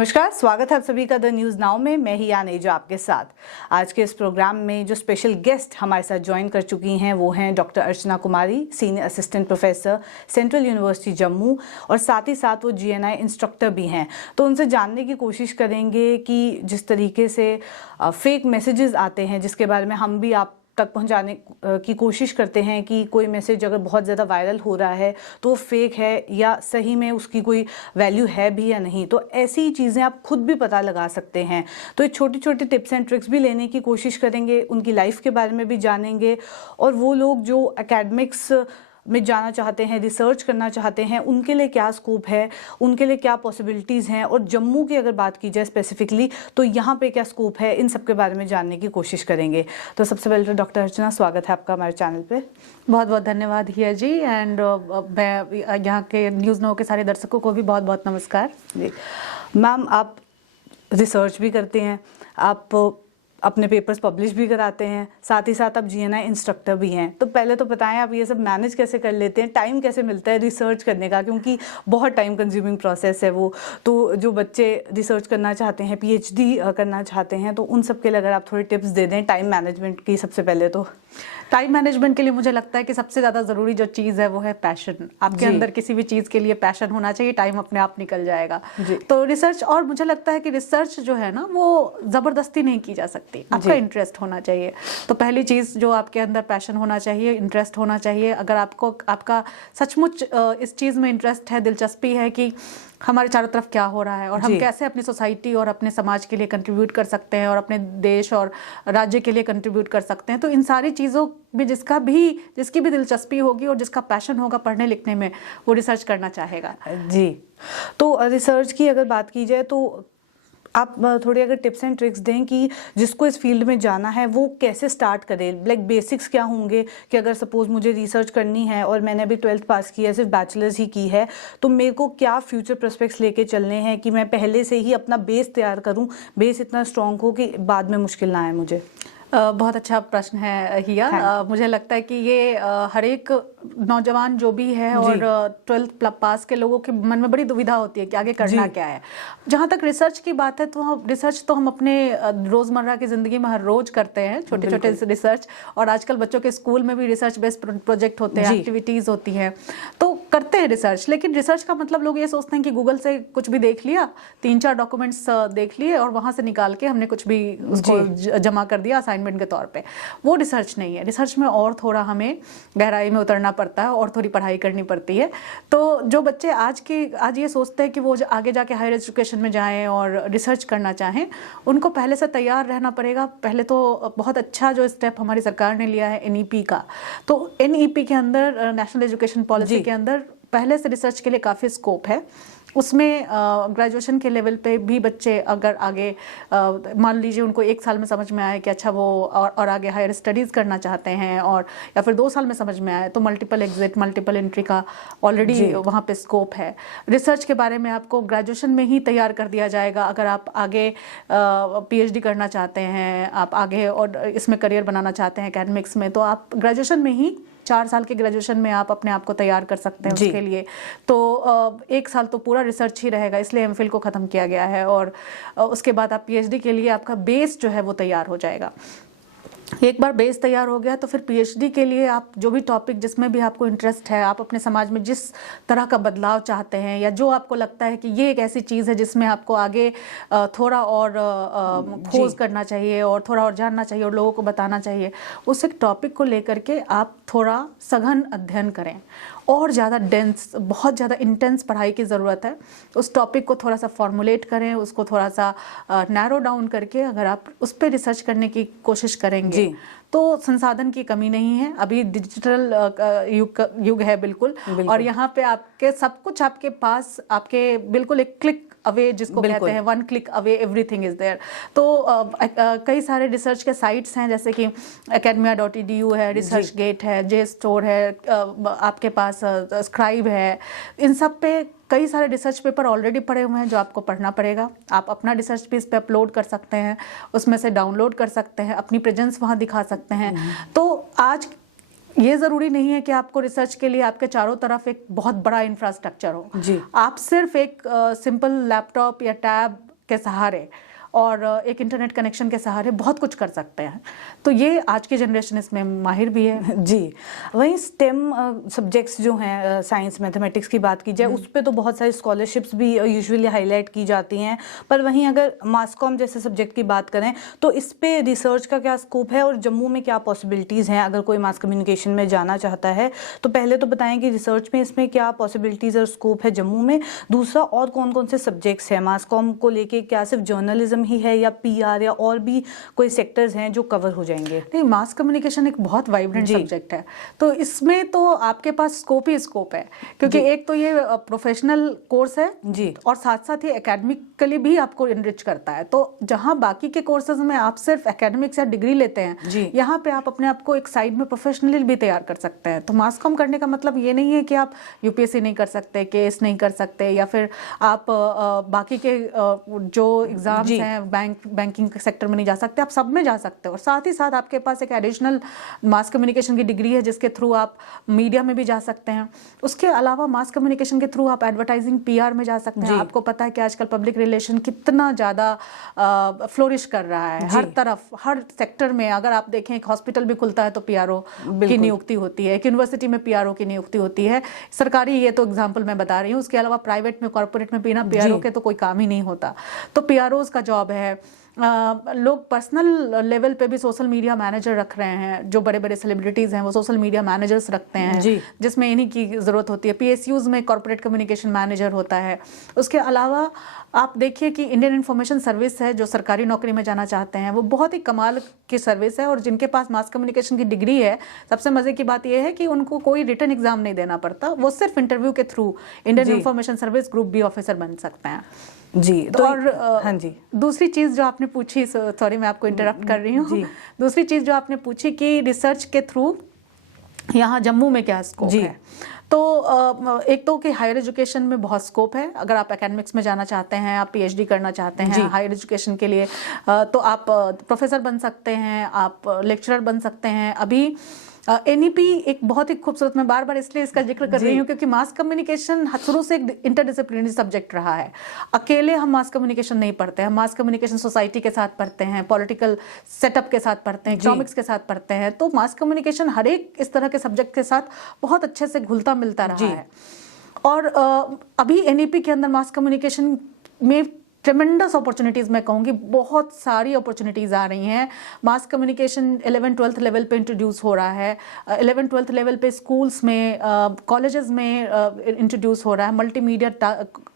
नमस्कार, स्वागत है आप सभी का द न्यूज़ नाउ में। मैं ही आनेजा आपके साथ। आज के इस प्रोग्राम में जो स्पेशल गेस्ट हमारे साथ ज्वाइन कर चुकी हैं वो हैं doctor Archana Kumari, senior assistant professor, Central University Jammu, और साथ ही साथ वो GNI इंस्ट्रक्टर भी हैं। तो उनसे जानने की कोशिश करेंगे कि जिस तरीके से फेक मैसेजेस आते हैं, जिसके बारे में हम भी आप तक पहुंचाने की कोशिश करते हैं कि कोई मैसेज अगर बहुत ज़्यादा वायरल हो रहा है तो वो फेक है या सही में उसकी कोई वैल्यू है भी या नहीं। तो ऐसी चीज़ें आप खुद भी पता लगा सकते हैं। तो ये छोटी छोटी टिप्स एंड ट्रिक्स भी लेने की कोशिश करेंगे, उनकी लाइफ के बारे में भी जानेंगे, और वो लोग जो एकेडमिक्स में जाना चाहते हैं, रिसर्च करना चाहते हैं, उनके लिए क्या स्कोप है, उनके लिए क्या पॉसिबिलिटीज़ हैं, और जम्मू की अगर बात की जाए स्पेसिफिकली तो यहाँ पे क्या स्कोप है, इन सब के बारे में जानने की कोशिश करेंगे। तो सबसे पहले तो डॉक्टर अर्चना, स्वागत है आपका हमारे चैनल पे। बहुत बहुत धन्यवाद हिया जी। एंड मैं यहाँ के न्यूज़ नाउ के सारे दर्शकों को भी बहुत बहुत नमस्कार जी। मैम, आप रिसर्च भी करते हैं, आप अपने पेपर्स पब्लिश भी कराते हैं, साथ ही साथ आप GNI इंस्ट्रक्टर भी हैं। तो पहले तो बताएं, आप ये सब मैनेज कैसे कर लेते हैं, टाइम कैसे मिलता है रिसर्च करने का, क्योंकि बहुत टाइम कंज्यूमिंग प्रोसेस है वो। तो जो बच्चे रिसर्च करना चाहते हैं, PhD करना चाहते हैं, तो उन सब के लिए अगर आप थोड़ी टिप्स दे दें टाइम मैनेजमेंट की। सबसे पहले तो टाइम मैनेजमेंट के लिए मुझे लगता है कि सबसे ज़्यादा ज़रूरी जो चीज़ है वो है पैशन। आपके अंदर किसी भी चीज़ के लिए पैशन होना चाहिए, टाइम अपने आप निकल जाएगा। तो रिसर्च, और मुझे लगता है कि रिसर्च जो है ना वो ज़बरदस्ती नहीं की जा सकती, आपका इंटरेस्ट होना चाहिए। तो पहली चीज़ जो आपके अंदर पैशन होना चाहिए, इंटरेस्ट होना चाहिए। अगर आपका सचमुच इस चीज़ में इंटरेस्ट है, दिलचस्पी है कि हमारे चारों तरफ क्या हो रहा है और हम कैसे अपनी सोसाइटी और अपने समाज के लिए कंट्रीब्यूट कर सकते हैं और अपने देश और राज्य के लिए कंट्रीब्यूट कर सकते हैं, तो इन सारी चीज़ों में जिसकी भी दिलचस्पी होगी और जिसका पैशन होगा पढ़ने लिखने में, वो रिसर्च करना चाहेगा। जी। तो रिसर्च की अगर बात की जाए तो आप थोड़ी अगर टिप्स एंड ट्रिक्स दें कि जिसको इस फील्ड में जाना है वो कैसे स्टार्ट करे, लाइक बेसिक्स क्या होंगे कि अगर सपोज मुझे रिसर्च करनी है और मैंने अभी 12th पास की है, सिर्फ बैचलर्स ही की है, तो मेरे को क्या फ्यूचर प्रोस्पेक्ट्स लेके चलने हैं कि मैं पहले से ही अपना बेस तैयार करूं, बेस इतना स्ट्रॉन्ग हो कि बाद में मुश्किल ना आए मुझे। बहुत अच्छा प्रश्न है हिया। मुझे लगता है कि ये हर एक नौजवान जो भी है और 12th पास के लोगों के मन में बड़ी दुविधा होती है कि आगे करना क्या है। जहाँ तक रिसर्च की बात है तो रिसर्च तो हम अपने रोज़मर्रा की ज़िंदगी में हर रोज़ करते हैं, छोटे छोटे रिसर्च, और आजकल बच्चों के स्कूल में भी रिसर्च बेस्ड प्रोजेक्ट होते हैं, एक्टिविटीज़ होती हैं, तो करते हैं रिसर्च। लेकिन रिसर्च का मतलब लोग ये सोचते हैं कि गूगल से कुछ भी देख लिया, 3-4 डॉक्यूमेंट्स देख लिए और वहाँ से निकाल के हमने कुछ भी उसको जमा कर दिया असाइनमेंट के तौर पे। वो रिसर्च नहीं है। रिसर्च में और थोड़ा हमें गहराई में उतरना पड़ता है और थोड़ी पढ़ाई करनी पड़ती है। तो जो बच्चे आज ये सोचते हैं कि वो आगे जाके हायर एजुकेशन में जाएं और रिसर्च करना चाहें, उनको पहले से तैयार रहना पड़ेगा। पहले तो बहुत अच्छा जो स्टेप हमारी सरकार ने लिया है NEP का, तो NEP के अंदर, नेशनल एजुकेशन पॉलिसी के अंदर पहले से रिसर्च के लिए काफ़ी स्कोप है। उसमें ग्रेजुएशन के लेवल पे भी बच्चे अगर आगे मान लीजिए उनको 1 साल में समझ में आए कि अच्छा वो और आगे हायर स्टडीज़ करना चाहते हैं, और या फिर 2 साल में समझ में आए, तो मल्टीपल एग्जिट, मल्टीपल एंट्री का ऑलरेडी वहाँ पे स्कोप है। रिसर्च के बारे में आपको ग्रेजुएशन में ही तैयार कर दिया जाएगा। अगर आप आगे PhD करना चाहते हैं, आप आगे और इसमें करियर बनाना चाहते हैं एकेडमिक्स में, तो आप ग्रेजुएशन में ही 4 साल के ग्रेजुएशन में आप अपने आप को तैयार कर सकते हैं उसके लिए। तो 1 साल तो पूरा रिसर्च ही रहेगा, इसलिए MPhil को ख़त्म किया गया है, और उसके बाद आप PhD के लिए आपका बेस जो है वो तैयार हो जाएगा। एक बार बेस तैयार हो गया तो फिर PhD के लिए आप जो भी टॉपिक जिसमें भी आपको इंटरेस्ट है, आप अपने समाज में जिस तरह का बदलाव चाहते हैं, या जो आपको लगता है कि ये एक ऐसी चीज़ है जिसमें आपको आगे थोड़ा और खोज करना चाहिए और थोड़ा और जानना चाहिए और लोगों को बताना चाहिए, उस एक टॉपिक को लेकर के आप थोड़ा सघन अध्ययन करें। और ज़्यादा डेंस, बहुत ज़्यादा इंटेंस पढ़ाई की ज़रूरत है। उस टॉपिक को थोड़ा सा फॉर्मुलेट करें, उसको थोड़ा सा नैरो डाउन करके अगर आप उस पर रिसर्च करने की कोशिश करेंगे तो संसाधन की कमी नहीं है। अभी डिजिटल युग है बिल्कुल, और यहाँ पे आपके सब कुछ आपके पास, आपके बिल्कुल एक क्लिक अवे जिसको कहते हैं, 1 click away everything is there. तो कई सारे रिसर्च के साइट्स हैं, जैसे कि academia.edu है, रिसर्च गेट है, JSTOR है, आपके पास स्क्राइब है। इन सब पे कई सारे रिसर्च पेपर ऑलरेडी पड़े हुए हैं जो आपको पढ़ना पड़ेगा। आप अपना रिसर्च भी इस पे अपलोड कर सकते हैं, उसमें से डाउनलोड कर सकते हैं, अपनी प्रेजेंस वहाँ दिखा सकते हैं। तो आज ये ज़रूरी नहीं है कि आपको रिसर्च के लिए आपके चारों तरफ एक बहुत बड़ा इंफ्रास्ट्रक्चर हो। आप सिर्फ एक सिंपल लैपटॉप या टैब के सहारे और एक इंटरनेट कनेक्शन के सहारे बहुत कुछ कर सकते हैं। तो ये आज की जनरेशन इसमें माहिर भी है। जी, वहीं स्टेम सब्जेक्ट्स जो हैं, साइंस मैथमेटिक्स की बात की जाए, उस पे तो बहुत सारी स्कॉलरशिप्स भी यूजुअली हाईलाइट की जाती हैं, पर वहीं अगर मास कॉम जैसे सब्जेक्ट की बात करें तो इस पे रिसर्च का क्या स्कोप है और जम्मू में क्या पॉसिबिलिटीज़ हैं अगर कोई मास कम्युनिकेशन में जाना चाहता है? तो पहले तो बताएं कि रिसर्च में इसमें क्या पॉसिबिलिटीज़ और स्कोप है जम्मू में। दूसरा, और कौन कौन से सब्जेक्ट्स हैं मास कॉम को लेके? क्या सिर्फ जर्नलिज्म ही है या पीआर या और भी कोई सेक्टर्स हैं जो कवर हो जाएंगे? नहीं, मास कम्युनिकेशन एक बहुत वाइब्रेंट सब्जेक्ट है, तो इसमें तो आपके पास स्कोप ही स्कोप है, क्योंकि एक तो ये प्रोफेशनल कोर्स है जी, और साथ साथ ये एकेडमिकली भी आपको इनरिच करता है। तो जहां बाकी के कोर्सेज में आप सिर्फ एकेडमिक्स या डिग्री लेते हैं, यहाँ पे आप अपने आप को एक साइड में प्रोफेशनली भी तैयार कर सकते हैं। तो मास कॉम करने का मतलब ये नहीं है कि आप यूपीएससी नहीं कर सकते, केस नहीं कर सकते, या फिर आप बाकी के जो एग्जाम्स हैं बैंकिंग सेक्टर में नहीं जा सकते, आप सब में जा सकते हो। और साथ ही साथ आपके पास एक एडिशनल मास कम्युनिकेशन की डिग्री है जिसके थ्रू आप मीडिया में भी जा सकते हैं। उसके अलावा मास कम्युनिकेशन के थ्रू आप एडवर्टाइजिंग पीआर में जा सकते हैं। आपको पता है कि आजकल पब्लिक रिलेशन कितना ज़्यादा फ्लोरिश कर रहा है, हर तरफ, हर सेक्टर में। अगर आप देखें, एक हॉस्पिटल भी खुलता है तो पीआरओ की नियुक्ति होती है, एक यूनिवर्सिटी में पीआरओ की नियुक्ति होती है। सरकारी, ये तो एग्जाम्पल मैं बता रही हूँ, उसके अलावा प्राइवेट में, कॉर्पोरेट में बिना पीआरओ के तो कोई काम ही नहीं होता। तो पीआरओ का जॉब है। लोग पर्सनल लेवल पे भी सोशल मीडिया मैनेजर रख रहे हैं, जो बड़े बड़े सेलिब्रिटीज हैं वो सोशल मीडिया मैनेजर्स रखते हैं, जिसमें इन्हीं की जरूरत होती है। पीएसयूज में कॉर्पोरेट कम्युनिकेशन मैनेजर होता है। उसके अलावा आप देखिए कि इंडियन इंफॉर्मेशन सर्विस है, जो सरकारी नौकरी में जाना चाहते हैं, वो बहुत ही कमाल की सर्विस है। और जिनके पास मास कम्युनिकेशन की डिग्री है, सबसे मजे की बात यह है कि उनको कोई रिटन एग्जाम नहीं देना पड़ता, वो सिर्फ इंटरव्यू के through Indian information service group B officer बन सकते हैं। जी, तो और हाँ जी, दूसरी चीज जो आपने पूछी, सॉरी मैं आपको इंटरप्ट कर रही हूँ, दूसरी चीज जो आपने पूछी कि रिसर्च के थ्रू यहाँ जम्मू में क्या स्कोप है, तो एक तो कि हायर एजुकेशन में बहुत स्कोप है। अगर आप एकेडमिक्स में जाना चाहते हैं, आप पीएचडी करना चाहते हैं हायर एजुकेशन के लिए, तो आप प्रोफेसर बन सकते हैं, आप लेक्चरर बन सकते हैं। अभी एनईपी एक बहुत ही खूबसूरत, मैं बार बार इसलिए इसका जिक्र कर रही हूँ क्योंकि मास कम्युनिकेशन शुरू से एक इंटरडिसिप्लिनरी सब्जेक्ट रहा है। अकेले हम मास कम्युनिकेशन नहीं पढ़ते हैं, हम मास कम्युनिकेशन सोसाइटी के साथ पढ़ते हैं, पॉलिटिकल सेटअप के साथ पढ़ते हैं, इकोनॉमिक्स के साथ पढ़ते हैं। तो मास कम्युनिकेशन हर एक इस तरह के सब्जेक्ट के साथ बहुत अच्छे से घुलता मिलता रहा है। और अभी एनईपी के अंदर मास कम्युनिकेशन में ट्रेमेंडस अपॉर्चुनिटीज, मैं कहूँगी बहुत सारी अपॉर्चुनिटीज आ रही हैं। मास कम्युनिकेशन 11-12 लेवल पे इंट्रोड्यूस हो रहा है, 11-12 लेवल पे स्कूल्स में, कॉलेजेस में इंट्रोड्यूस हो रहा है मल्टीमीडिया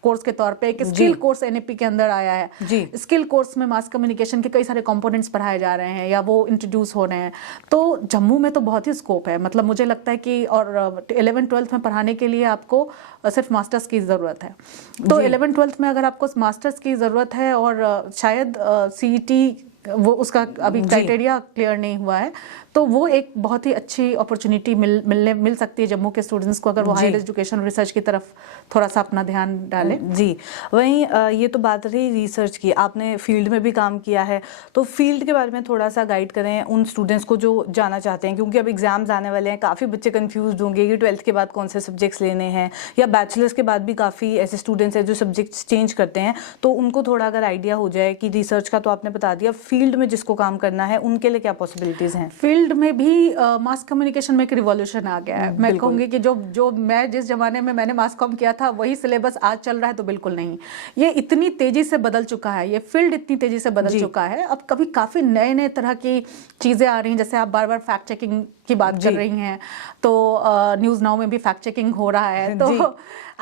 कोर्स के तौर पे। एक स्किल कोर्स एनईपी के अंदर आया है, स्किल कोर्स में मास कम्युनिकेशन के कई सारे कंपोनेंट्स पढ़ाए जा रहे हैं या वो इंट्रोड्यूस हो रहे हैं। तो जम्मू में तो बहुत ही स्कोप है, मतलब मुझे लगता है कि, और 11-12 में पढ़ाने के लिए आपको सिर्फ मास्टर्स की ज़रूरत है। तो 11-12 में अगर आपको मास्टर्स की ज़रूरत है और शायद सीईटी वो उसका अभी क्राइटेरिया क्लियर नहीं हुआ है, तो वो एक बहुत ही अच्छी अपॉर्चुनिटी मिल सकती है जम्मू के स्टूडेंट्स को, अगर वो हायर एजुकेशन और रिसर्च की तरफ थोड़ा सा अपना ध्यान डालें। जी, वहीं ये तो बात रही रिसर्च की, आपने फील्ड में भी काम किया है, तो फील्ड के बारे में थोड़ा सा गाइड करें उन स्टूडेंट्स को जो जाना चाहते हैं, क्योंकि अब एग्जाम्स आने वाले हैं, काफ़ी बच्चे कन्फ्यूज होंगे कि 12th के बाद कौन से सब्जेक्ट्स लेने हैं, या बैचलर्स के बाद भी काफ़ी ऐसे स्टूडेंट्स हैं जो सब्जेक्ट्स चेंज करते हैं। तो उनको थोड़ा अगर आइडिया हो जाए कि रिसर्च का तो आपने बता दिया, फील्ड में जिसको काम करना है उनके लिए क्या पॉसिबिलिटीज हैं? फील्ड में भी मास कम्युनिकेशन में एक रिवॉल्यूशन आ गया है। मैं कहूँगी कि जो मैं जिस जमाने में मैंने मास कॉम किया था वही सिलेबस आज चल रहा है, तो बिल्कुल नहीं। ये इतनी तेजी से बदल चुका है, ये फील्ड इतनी तेजी से बदल चुका है। अब कभी काफ़ी नए नए तरह की चीज़ें आ रही हैं, जैसे आप बार बार फैक्ट चेकिंग की बात कर रही हैं, तो न्यूज़ नाउ में भी फैक्ट चेकिंग हो रहा है। तो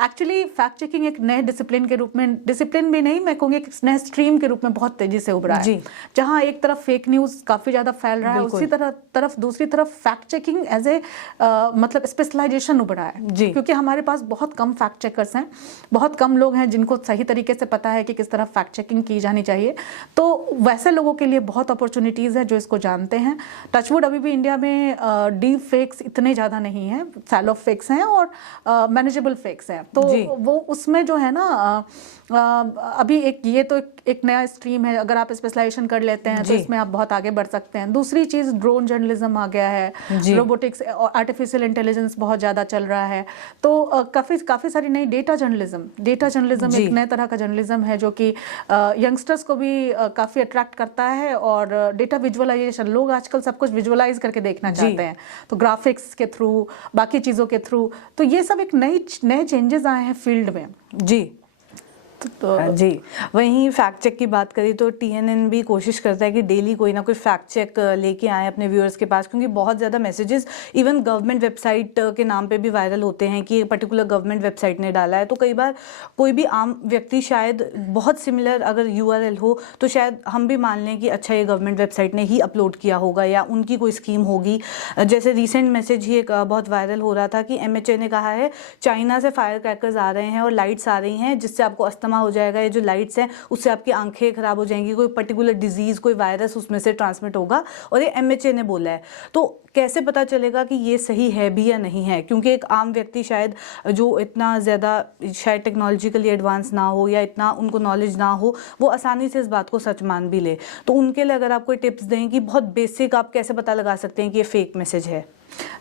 एक्चुअली फैक्ट चेकिंग एक नए डिसिप्लिन के रूप में, डिसिप्लिन भी नहीं, मैं कहूँगी एक नए स्ट्रीम के रूप में बहुत तेजी से उभरा है। जहाँ एक तरफ फेक न्यूज़ काफ़ी ज़्यादा फैल रहा है, उसी तरफ दूसरी तरफ फैक्ट चेकिंग एज ए मतलब स्पेशलाइजेशन उभरा है, क्योंकि हमारे पास बहुत कम फैक्ट चेकर्स हैं, बहुत कम लोग हैं जिनको सही तरीके से पता है कि किस तरह फैक्ट चेकिंग की जानी चाहिए। तो वैसे लोगों के लिए बहुत अपॉर्चुनिटीज़ है जो इसको जानते हैं। टचवुड अभी भी इंडिया में डीप फेक्स इतने ज़्यादा नहीं हैं, सैलो फेक्स हैं और मैनेजेबल फेक्स हैं। तो वो उसमें जो है ना अभी ये तो एक नया स्ट्रीम है, अगर आप स्पेशलाइजेशन कर लेते हैं तो इसमें आप बहुत आगे बढ़ सकते हैं। दूसरी चीज़ ड्रोन जर्नलिज्म आ गया है, रोबोटिक्स और आर्टिफिशियल इंटेलिजेंस बहुत ज़्यादा चल रहा है। तो काफ़ी सारी नई डेटा जर्नलिज्म एक नए तरह का जर्नलिज्म है जो कि यंगस्टर्स को भी काफ़ी अट्रैक्ट करता है। और डेटा विजुअलाइजेशन, लोग आजकल सब कुछ विजुअलाइज करके देखना चाहते हैं, तो ग्राफिक्स के थ्रू, बाकी चीज़ों के थ्रू, तो ये सब एक नए चेंजेस आए हैं फील्ड में। जी जी, वहीं फैक्ट चेक की बात करें तो TNN भी कोशिश करता है कि डेली कोई ना कोई फैक्ट चेक लेके आए अपने व्यूअर्स के पास, क्योंकि बहुत ज़्यादा मैसेजेस इवन गवर्नमेंट वेबसाइट के नाम पे भी वायरल होते हैं कि पर्टिकुलर गवर्नमेंट वेबसाइट ने डाला है। तो कई बार कोई भी आम व्यक्ति शायद बहुत सिमिलर अगर URL हो तो शायद हम भी मान लें कि अच्छा ये गवर्नमेंट वेबसाइट ने ही अपलोड किया होगा या उनकी कोई स्कीम होगी। जैसे रिसेंट मैसेज ही एक बहुत वायरल हो रहा था कि MHA ने कहा है चाइना से फायर क्रैकर्स आ रहे हैं और लाइट्स आ रही हैं जिससे आपको अस्थमा हो जाएगा, ये जो लाइट्स हैं उससे आपकी आंखें खराब हो जाएंगी, कोई पर्टिकुलर डिजीज, कोई वायरस उसमें से ट्रांसमिट होगा, और ये MHA ने बोला है। तो कैसे पता चलेगा कि ये सही है भी या नहीं है? क्योंकि एक आम व्यक्ति शायद जो इतना ज़्यादा शायद टेक्नोलॉजिकली एडवांस ना हो या इतना उनको नॉलेज ना हो, वो आसानी से इस बात को सच मान भी ले। तो उनके लिए अगर आप कोई टिप्स दें कि बहुत बेसिक आप कैसे पता लगा सकते हैं कि ये फेक मैसेज है?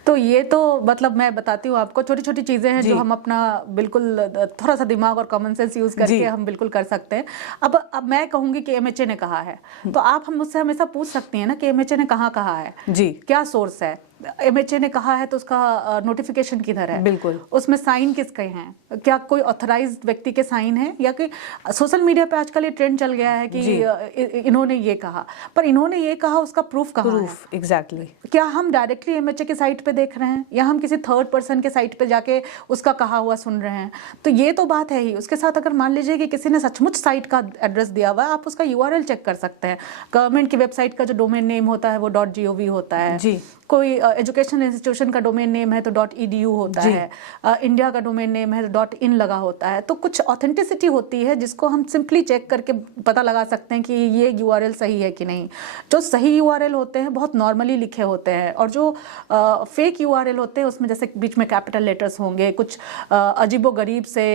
तो ये तो मतलब मैं बताती हूँ आपको, छोटी छोटी चीज़ें हैं जो हम अपना बिल्कुल थोड़ा सा दिमाग और कॉमन सेंस यूज़ करके हम बिल्कुल कर सकते हैं। अब मैं कहूँगी कि MHA ने कहा है, तो आप हम मुझसे हमेशा पूछ सकती हैं ना कि MHA ने कहाँ कहा है, क्या सोर्स है। MHA ने कहा है तो उसका नोटिफिकेशन किधर है, बिल्कुल उसमें साइन किसके हैं, क्या कोई ऑथराइज्ड व्यक्ति के साइन है, या कि सोशल मीडिया पे आजकल ये ट्रेंड चल गया है कि इन्होंने ये कहा, पर इन्होंने ये कहा उसका प्रूफ कहाँ है? एग्जैक्टली क्या हम डायरेक्टली MHA की साइट पे देख रहे हैं या हम किसी थर्ड पर्सन के साइट पे जाके उसका कहा हुआ सुन रहे हैं? तो ये तो बात है ही। उसके साथ अगर मान लीजिए कि किसी ने सचमुच साइट का एड्रेस दिया हुआ है, आप उसका URL चेक कर सकते हैं। गवर्नमेंट की वेबसाइट का जो डोमेन नेम होता है वो .gov होता है, कोई एजुकेशन इंस्टीट्यूशन का डोमेन नेम है तो .edu होता है, इंडिया का डोमेन नेम है तो .in लगा होता है। तो कुछ ऑथेंटिसिटी होती है जिसको हम सिंपली चेक करके पता लगा सकते हैं कि ये URL सही है कि नहीं। जो सही URL होते हैं बहुत नॉर्मली लिखे होते हैं, और जो फेक URL होते हैं उसमें जैसे बीच में कैपिटल लेटर्स होंगे, कुछ अजीबो गरीब से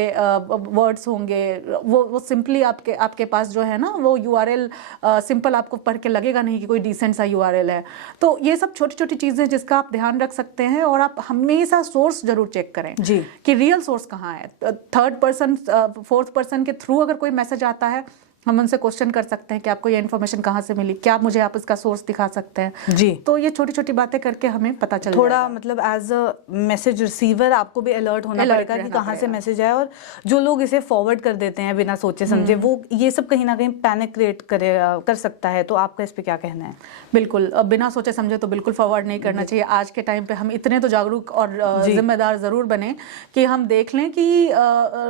वर्ड्स होंगे, वो सिंपली आपके पास जो है ना वो URL सिंपल आपको पढ़ के लगेगा नहीं कि कोई डिसेंट सा URL है। तो ये सब छोटी छोटी चीज़ें जिसका आप ध्यान रख सकते हैं, और आप हमेशा सोर्स जरूर चेक करें कि रियल सोर्स कहाँ है। थर्ड पर्सन, फोर्थ पर्सन के थ्रू अगर कोई मैसेज आता है, हम उनसे क्वेश्चन कर सकते हैं कि आपको ये इन्फॉर्मेशन कहाँ से मिली, क्या मुझे आप इसका सोर्स दिखा सकते हैं। तो ये छोटी छोटी बातें करके हमें पता चल थोड़ा मतलब एज अ मैसेज रिसीवर आपको भी अलर्ट होना पड़ेगा कि कहाँ से मैसेज आया, और जो लोग इसे फॉरवर्ड कर देते हैं बिना सोचे समझे, वो ये सब कहीं ना कहीं पैनिक क्रिएट कर सकता है। तो आपका इस पे क्या कहना है? बिल्कुल, बिना सोचे समझे तो बिल्कुल फॉरवर्ड नहीं करना चाहिए। आज के टाइम पे हम इतने तो जागरूक और जिम्मेदार जरूर बने कि हम देख लें कि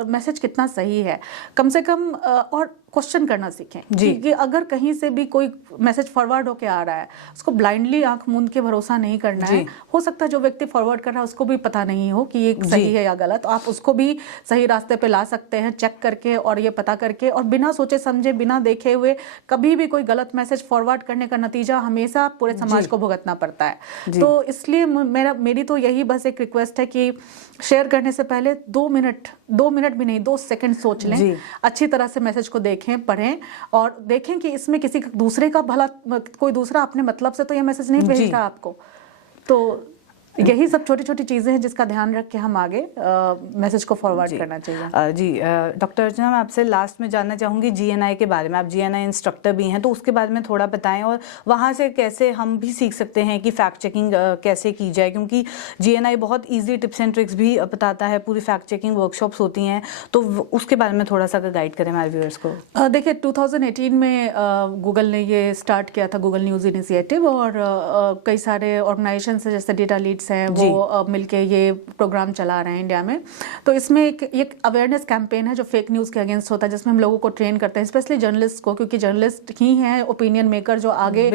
मैसेज कितना सही है, कम से कम, और क्वेश्चन करना सीखें कि अगर कहीं से भी कोई मैसेज फॉरवर्ड होके आ रहा है, उसको ब्लाइंडली आंख मूंद के भरोसा नहीं करना है। हो सकता है जो व्यक्ति फॉरवर्ड कर रहा है उसको भी पता नहीं हो कि ये सही है या गलत, तो आप उसको भी सही रास्ते पे ला सकते हैं चेक करके और ये पता करके, और बिना सोचे समझे, बिना देखे हुए कभी भी कोई गलत मैसेज फॉरवर्ड करने का नतीजा हमेशा पूरे समाज को भुगतना पड़ता है। तो इसलिए मेरी तो यही बस एक रिक्वेस्ट है कि शेयर करने से पहले 2 मिनट भी नहीं, 2 सेकंड सोच लें, अच्छी तरह से मैसेज को देखें, पढ़ें और देखें कि इसमें किसी दूसरे का भला, कोई दूसरा अपने मतलब से तो ये मैसेज नहीं भेज रहा आपको। तो यही सब छोटी छोटी चीज़ें हैं जिसका ध्यान रख के हम आगे मैसेज को फॉरवर्ड करना चाहिए। जी डॉक्टर अर्चना, मैं आपसे लास्ट में जानना चाहूँगी GNI के बारे में। आप GNI इंस्ट्रक्टर भी हैं, तो उसके बारे में थोड़ा बताएं, और वहाँ से कैसे हम भी सीख सकते हैं कि फैक्ट चेकिंग कैसे की जाए, क्योंकि GNI बहुत ईजी टिप्स एंड ट्रिक्स भी बताता है, पूरी फैक्ट चेकिंग वर्कशॉप्स होती हैं, तो उसके बारे में थोड़ा सा गाइड करें हमारे व्यूअर्स को। देखिए 2018 में गूगल ने ये स्टार्ट किया था, गूगल न्यूज़ इनिशिएटिव, और कई सारे ऑर्गेनाइजेशन जैसे डेटा लीड्स नेटफ्लिक्स है वो मिलके ये प्रोग्राम चला रहे हैं इंडिया में। तो इसमें एक अवेयरनेस कैंपेन है जो फेक न्यूज़ के अगेंस्ट होता है, जिसमें हम लोगों को ट्रेन करते हैं, स्पेशली जर्नलिस्ट को, क्योंकि जर्नलिस्ट ही हैं ओपिनियन मेकर जो आगे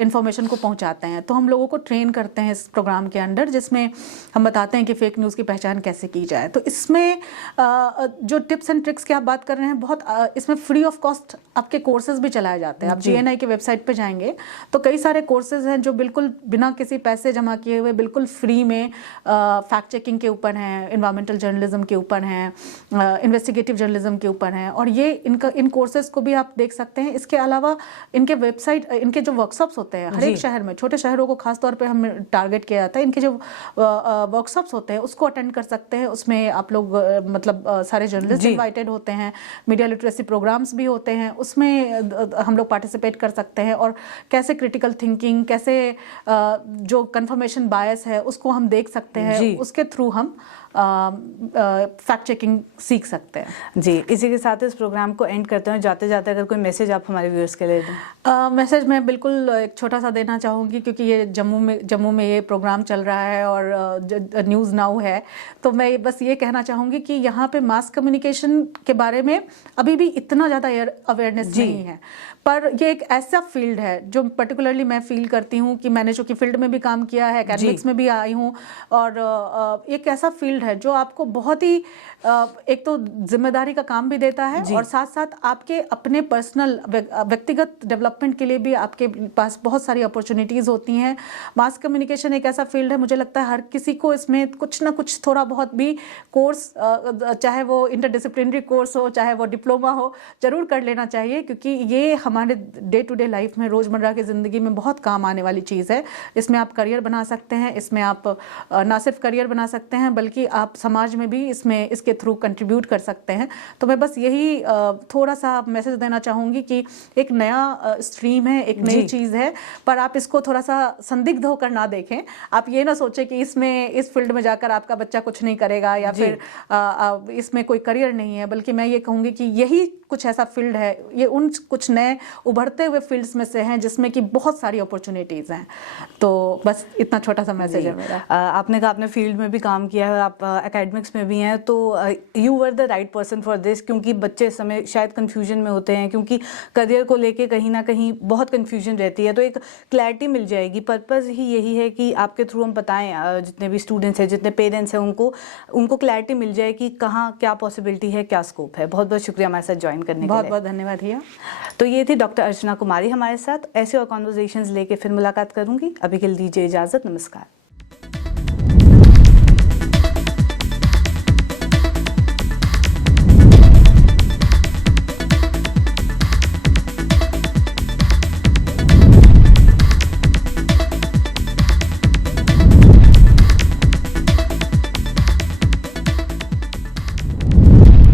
इन्फॉर्मेशन को पहुंचाते हैं। तो हम लोगों को ट्रेन करते हैं इस प्रोग्राम के अंडर, जिसमें हम बताते हैं कि फेक न्यूज़ की पहचान कैसे की जाए। तो इसमें जो टिप्स एंड ट्रिक्स की आप बात कर रहे हैं, बहुत इसमें फ्री ऑफ कॉस्ट आपके कोर्सेज भी चलाए जाते हैं। आप GNI की वेबसाइट पे जाएंगे तो कई सारे कोर्सेज हैं जो बिल्कुल बिना किसी पैसे जमा किए हुए बिल्कुल फ्री में फैक्ट चेकिंग के ऊपर हैं, इन्वायरमेंटल जर्नलिज्म के ऊपर हैं, इन्वेस्टिगेटिव जर्नलिज्म के ऊपर हैं, और ये इन कोर्सेज को भी आप देख सकते हैं। इसके अलावा इनके वेबसाइट, इनके जो वर्कशॉप्स होते हैं हर एक शहर में, छोटे शहरों को खासतौर पे हम टारगेट किया जाता है, इनके जो वर्कशॉप्स होते हैं उसको अटेंड कर सकते हैं। उसमें आप लोग मतलब सारे जर्नलिस्ट इन्वाइटेड होते हैं, मीडिया लिटरेसी प्रोग्राम्स भी होते हैं, उसमें हम लोग पार्टिसिपेट कर सकते हैं, और कैसे क्रिटिकल थिंकिंग, कैसे जो कंफर्मेशन बायस है उसको हम देख सकते हैं, उसके थ्रू हम फैक्ट चेकिंग सीख सकते हैं। जी, इसी के साथ इस प्रोग्राम को एंड करते हैं। जाते जाते अगर कोई मैसेज आप हमारे व्यूअर्स के लिए दें। मैसेज मैं बिल्कुल एक छोटा सा देना चाहूँगी, क्योंकि ये जम्मू में ये प्रोग्राम चल रहा है और न्यूज़ नाउ है, तो मैं बस ये कहना चाहूँगी कि यहाँ पे मास कम्युनिकेशन के बारे में अभी भी इतना ज़्यादा अवेयरनेस नहीं है, पर ये एक ऐसा फील्ड है जो पर्टिकुलरली मैं फील करती हूँ कि मैंने चूँकि फील्ड में भी काम किया है, एकेडमिक्स में भी आई हूँ, और एक ऐसा फील्ड है जो आपको बहुत ही एक तो जिम्मेदारी का काम भी देता है, और साथ साथ आपके अपने पर्सनल व्यक्तिगत डेवलपमेंट के लिए भी आपके पास बहुत सारी अपॉर्चुनिटीज़ होती हैं। मास कम्युनिकेशन एक ऐसा फील्ड है, मुझे लगता है हर किसी को इसमें कुछ ना कुछ थोड़ा बहुत भी कोर्स, चाहे वो इंटरडिसिप्लिनरी कोर्स हो, चाहे वो डिप्लोमा हो, जरूर कर लेना चाहिए, क्योंकि ये हमारे डे टू डे लाइफ में, रोज़मर्रा की ज़िंदगी में बहुत काम आने वाली चीज़ है। इसमें आप करियर बना सकते हैं, इसमें आप ना सिर्फ करियर बना सकते हैं बल्कि आप समाज में भी इसके थ्रू कंट्रीब्यूट कर सकते हैं। तो मैं बस यही थोड़ा सा मैसेज देना चाहूँगी कि एक नया स्ट्रीम है, एक नई चीज़ है, पर आप इसको थोड़ा सा संदिग्ध होकर ना देखें। आप ये ना सोचें कि इस फील्ड में जाकर आपका बच्चा कुछ नहीं करेगा, या फिर इसमें कोई करियर नहीं है, बल्कि मैं ये कहूँगी कि यही कुछ ऐसा फील्ड है, ये उन कुछ नए उभरते हुए फील्ड्स में से हैं जिसमें कि बहुत सारी अपॉर्चुनिटीज़ हैं। तो बस इतना छोटा सा मैसेज है मेरा। आपने कहा आपने फील्ड में भी काम किया है, आप एकेडमिक्स में भी हैं, तो you were the right person for this, क्योंकि बच्चे इस समय शायद कन्फ्यूजन में होते हैं, क्योंकि करियर को लेके कहीं ना कहीं बहुत कन्फ्यूजन रहती है, तो एक क्लैरिटी मिल जाएगी। पर्पज़ ही यही है कि आपके थ्रू हम बताएं, जितने भी स्टूडेंट्स हैं, जितने पेरेंट्स हैं, उनको क्लैरिटी मिल जाए कि कहाँ क्या पॉसिबिलिटी है, क्या स्कोप है। बहुत बहुत शुक्रिया हमारे साथ ज्वाइन करने के लिए। बहुत बहुत धन्यवाद भैया। तो ये थी डॉक्टर अर्चना कुमारी हमारे साथ। ऐसे और कॉन्वर्सेशंस लेके फिर मुलाकात करूंगी। अभी के लिए दीजिए इजाज़त। नमस्कार।